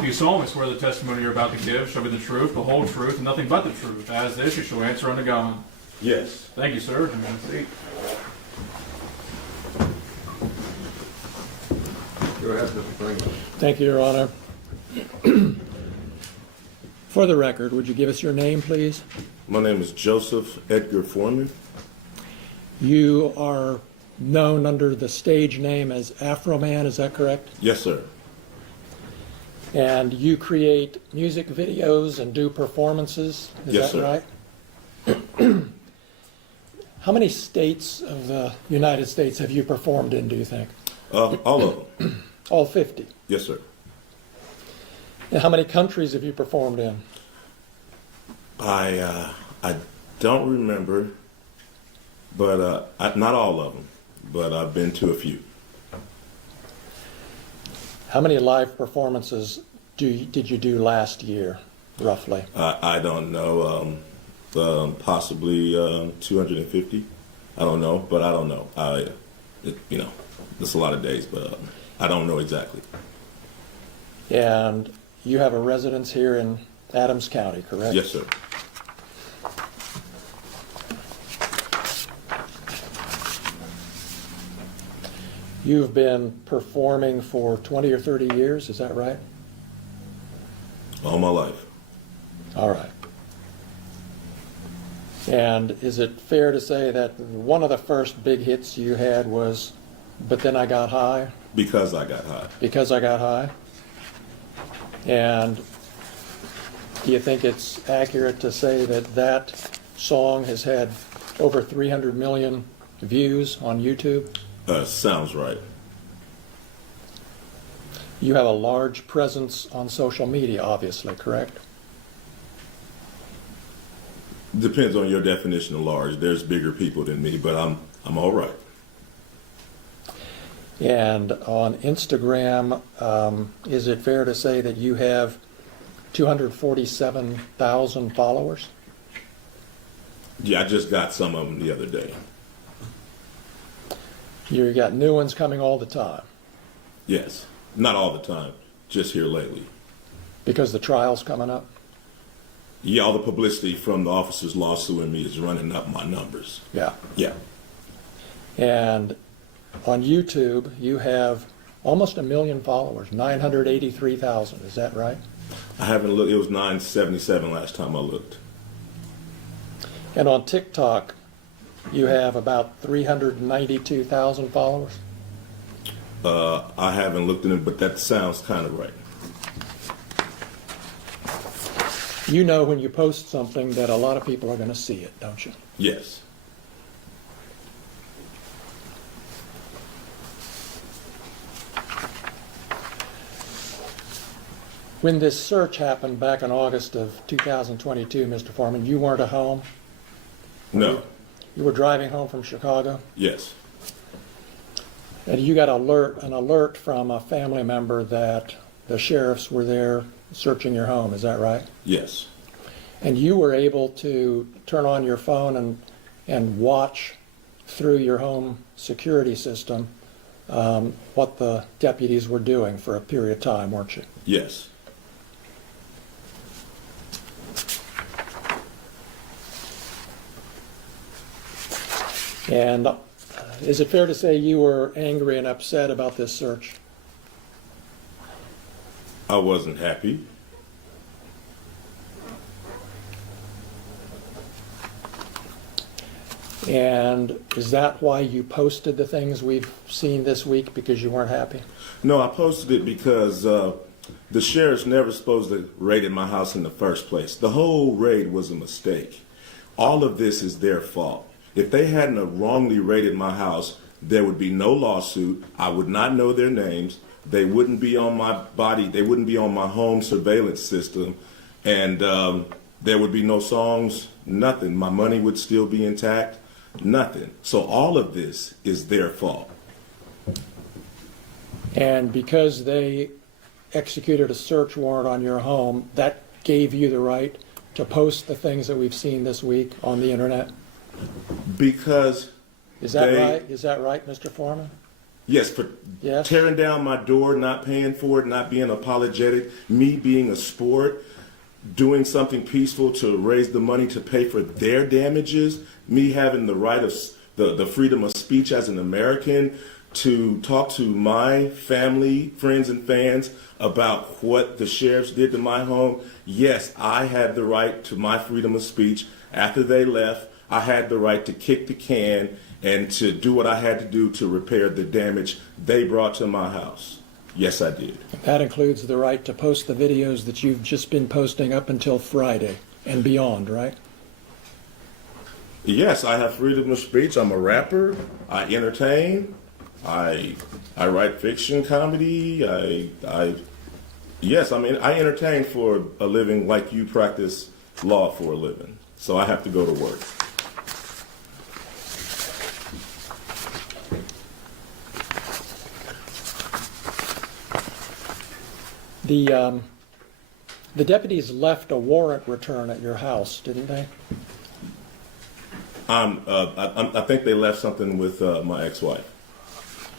Do you solemnly swear the testimony you're about to give shall be the truth, the whole truth, and nothing but the truth? As this, you shall answer unto God. Yes. Thank you, sir. And have a seat. Go ahead, Mr. Franklin. Thank you, Your Honor. For the record, would you give us your name, please? My name is Joseph Edgar Foreman. You are known under the stage name as Afroman, is that correct? Yes, sir. And you create music videos and do performances, is Yes, that sir. right? How many states of the United States have you performed in, do you think? All of them. All 50. Yes, sir. And how many countries have you performed in? I don't remember, but not all of them, but I've been to a few. How many live performances did you do last year, roughly? I don't know. Possibly 250. I don't know, but I don't know. It's a lot of days, but I don't know exactly. And you have a residence here in Adams County, correct? Yes, sir. You've been performing for 20 or 30 years, is that right? All my life. All right. And is it fair to say that one of the first big hits you had was But Then I Got High? Because I got high. Because I Got High? And do you think it's accurate to say that that song has had over 300 million views on YouTube? Sounds right. You have a large presence on social media, obviously, correct? Depends on your definition of large. There's bigger people than me, but I'm all right. And on Instagram, is it fair to say that you have 247,000 followers? Yeah, I just got some of them the other day. You got new ones coming all the time Yes. Not all the time, just here lately. because the trial's coming up? Yeah, all the publicity from the officer's lawsuing me is running up my numbers. Yeah. Yeah. And on YouTube, you have almost 1 million followers, 983,000. Is that right? I haven't looked. It was 977 last time I looked. And on TikTok, you have about 392,000 followers. I haven't looked at it, but that sounds kind of right. You know when you post something that a lot of people are going to see it, don't you? Yes. When this search happened back in August of 2022, Mr. Foreman, you weren't at home? No. You were driving home from Chicago? Yes. And you got an alert from a family member that the sheriffs were there searching your home, is that right? Yes. And you were able to turn on your phone and watch through your home security system what the deputies were doing for a period of time, weren't you? Yes. And is it fair to say you were angry and upset about this search? I wasn't happy. And is that why you posted the things we've seen this week, because you weren't happy? No, I posted it because the sheriff's never supposed to raid my house in the first place. The whole raid was a mistake. All of this is their fault. If they hadn't have wrongly raided my house, there would be no lawsuit. I would not know their names. They wouldn't be on my body. They wouldn't be on my home surveillance system. And there would be no songs, nothing. My money would still be intact, nothing. So all of this is their fault. And because they executed a search warrant on your home, that gave you the right to post the things that we've seen this week on the internet? Because Is that they, right? Is that right, Mr. Foreman? Yes, for Yes. tearing down my door, not paying for it, not being apologetic, me being a sport, doing something peaceful to raise the money to pay for their damages, me having the right of the freedom of speech as an American to talk to my family, friends, and fans about what the sheriffs did to my home. Yes, I had the right to my freedom of speech. After they left, I had the right to kick the can and to do what I had to do to repair the damage they brought to my house. Yes, I did. That includes the right to post the videos that you've just been posting up until Friday and beyond, right? Yes, I have freedom of speech. I'm a rapper. I entertain. I write fiction, comedy. Yes, I mean, I entertain for a living like you practice law for a living. So I have to go to work. The deputies left a warrant return at your house, didn't they? I think they left something with my ex-wife.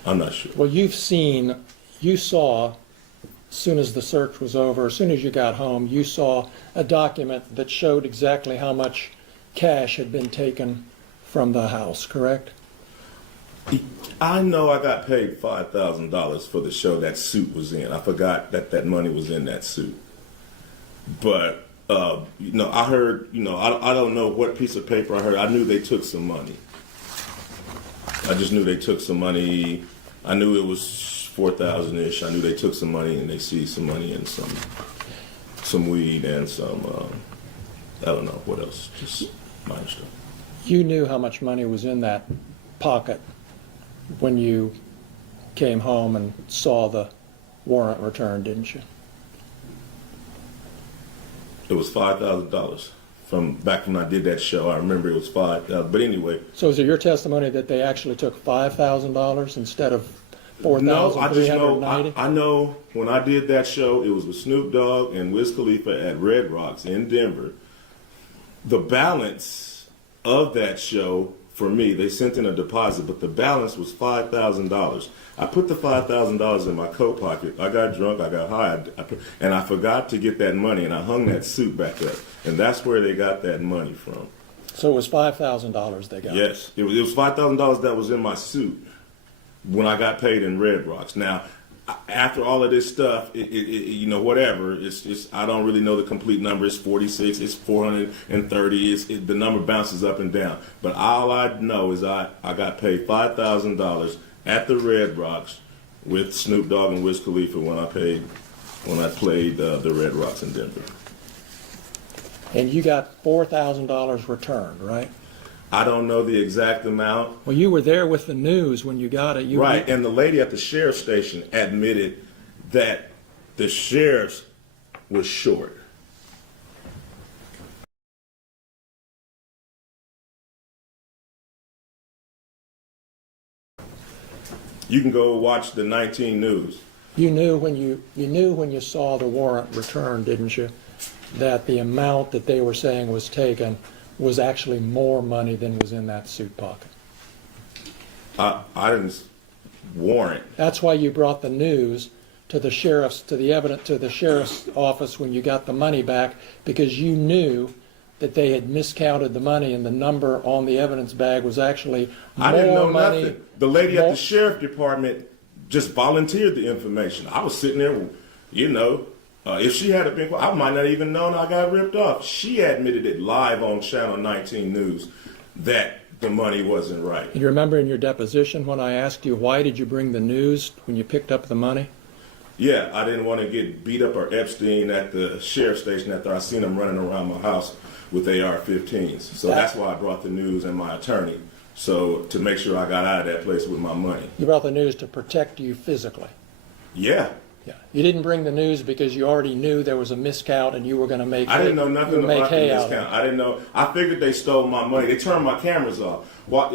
I'm not sure. Well, you saw, as soon as the search was over, as soon as you got home, you saw a document that showed exactly how much cash had been taken from the house, correct? I know I got paid $5,000 for the show that suit was in. I forgot that money was in that suit. But, I heard, I don't know what piece of paper I heard. I knew they took some money. I just knew they took some money. I knew it was 4,000-ish. I knew they took some money and they seized some money and some weed and some, I don't know what else, just minor stuff. You knew how much money was in that pocket when you came home and saw the warrant return, didn't you? It was $5,000 from back when I did that show. I remember it was $5,000. But anyway. So is it your testimony that they actually took $5,000 instead of $4,390? No, I just know. I know when I did that show, it was with Snoop Dogg and Wiz Khalifa at Red Rocks in Denver. The balance of that show, for me, they sent in a deposit, but the balance was $5,000. I put the $5,000 in my coat pocket. I got drunk, I got high, and I forgot to get that money, and I hung that suit back up. And that's where they got that money from. So it was $5,000 they got? Yes. It was $5,000 that was in my suit when I got paid in Red Rocks. Now, after all of this stuff, whatever, it's I don't really know the complete number. It's 46, it's 430, the number bounces up and down. But all I know is I got paid $5,000 at the Red Rocks with Snoop Dogg and Wiz Khalifa when I played the Red Rocks in Denver. And you got $4,000 returned, right? I don't know the exact amount. Well, you were there with the news when you got it. Right, and the lady at the sheriff's station admitted that the sheriff was short. You can go watch the 19 News. You knew when you saw the warrant returned, didn't you, that the amount that they were saying was taken was actually more money than was in that suit pocket? I didn't warrant. That's why you brought the news to the sheriff's office when you got the money back, because you knew that they had miscounted the money and the number on the evidence bag was actually more money. I didn't know nothing. The lady at the sheriff department just volunteered the information. I was sitting there, if she had been, I might not even known I got ripped off. She admitted it live on Channel 19 News that the money wasn't right. You remember in your deposition when I asked you, why did you bring the news when you picked up the money? Yeah, I didn't want to get beat up or Epstein at the sheriff's station after I seen him running around my house with AR-15s. So that's why I brought the news and my attorney, so to make sure I got out of that place with my money. You brought the news to protect you physically? Yeah. Yeah. You didn't bring the news because you already knew there was a miscount and you were going to make. I didn't know nothing about the miscount. I didn't know. I figured they stole my money. They turned my cameras off.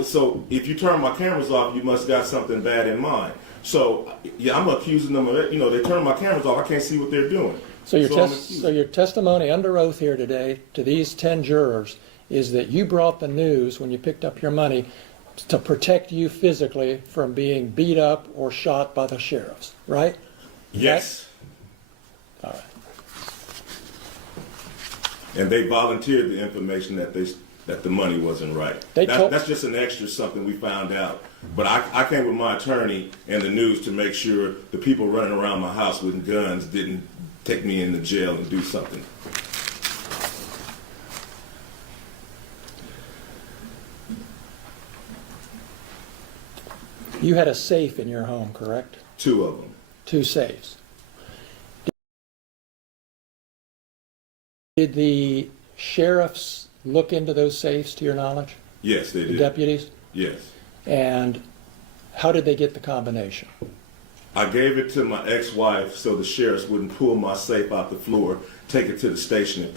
So if you turn my cameras off, you must got something bad in mind. So yeah, I'm accusing them of it. They turned my cameras off. I can't see what they're doing. So your testimony under oath here today to these 10 jurors is that you brought the news when you picked up your money to protect you physically from being beat up or shot by the sheriffs, right? Yes. All right. And they volunteered the information that the money wasn't right. That's just an extra something we found out. But I came with my attorney and the news to make sure the people running around my house with guns didn't take me into jail and do something. You had a safe in your home, correct? 2 of them. 2 safes. Did the sheriffs look into those safes, to your knowledge? Yes, they The did. deputies? Yes. And how did they get the combination? I gave it to my ex-wife so the sheriffs wouldn't pull my safe out the floor, take it to the station, and